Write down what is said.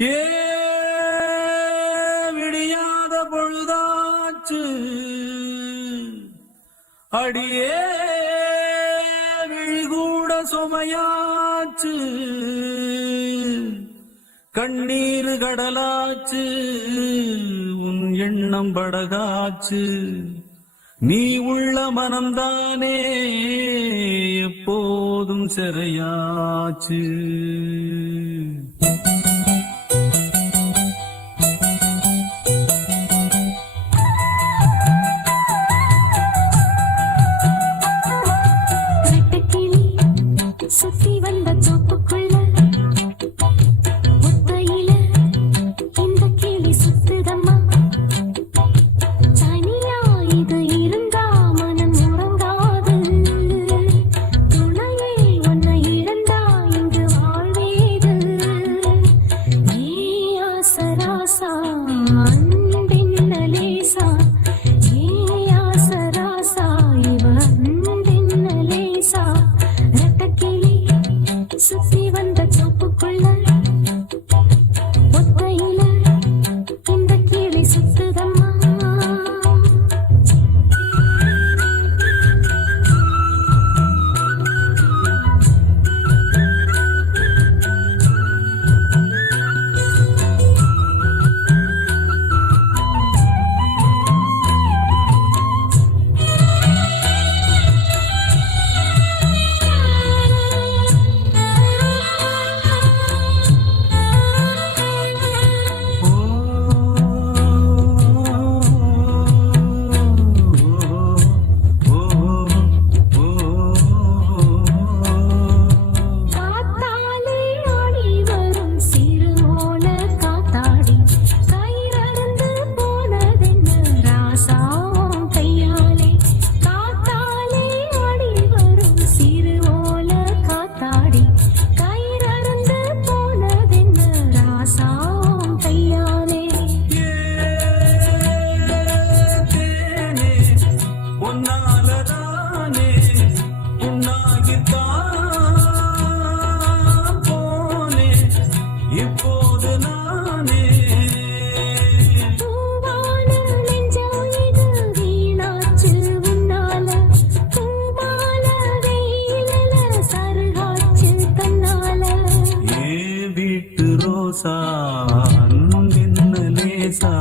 ஏ விடியாத பொழுதாச்சு அடியே விழிகூட சுமையாச்சு கண்ணீர் கடலாச்சு உன் எண்ணம் படகாச்சு நீ உள்ள மனம்தானே எப்போதும் சிறையாச்சு. சுத்தி வந்த தோப்புக்குள்ள முத்தையில இந்த கிளி சுத்துதம்மா. தனியா இது இருந்தா மனம் உறங்காது. துணையே உன்னை இழந்தா இங்கு வாழ்வேது. ஏ ஆசராசா அன்பின் லேசா. ஏ ஆசராசா இவ அன்பின் லேசா. சுத்தி வந்த தோப்புக்குள்ள ஒத்தையில இந்த கிளி சுத்துதம்மா. இப்போது நானே பூவான நெஞ்சம் இது வீணாச்சு உன்னால. பூமால வெயில சருகாச்சு தன்னால. ஏ வீட்டு ரோசா அன்பின் லேசா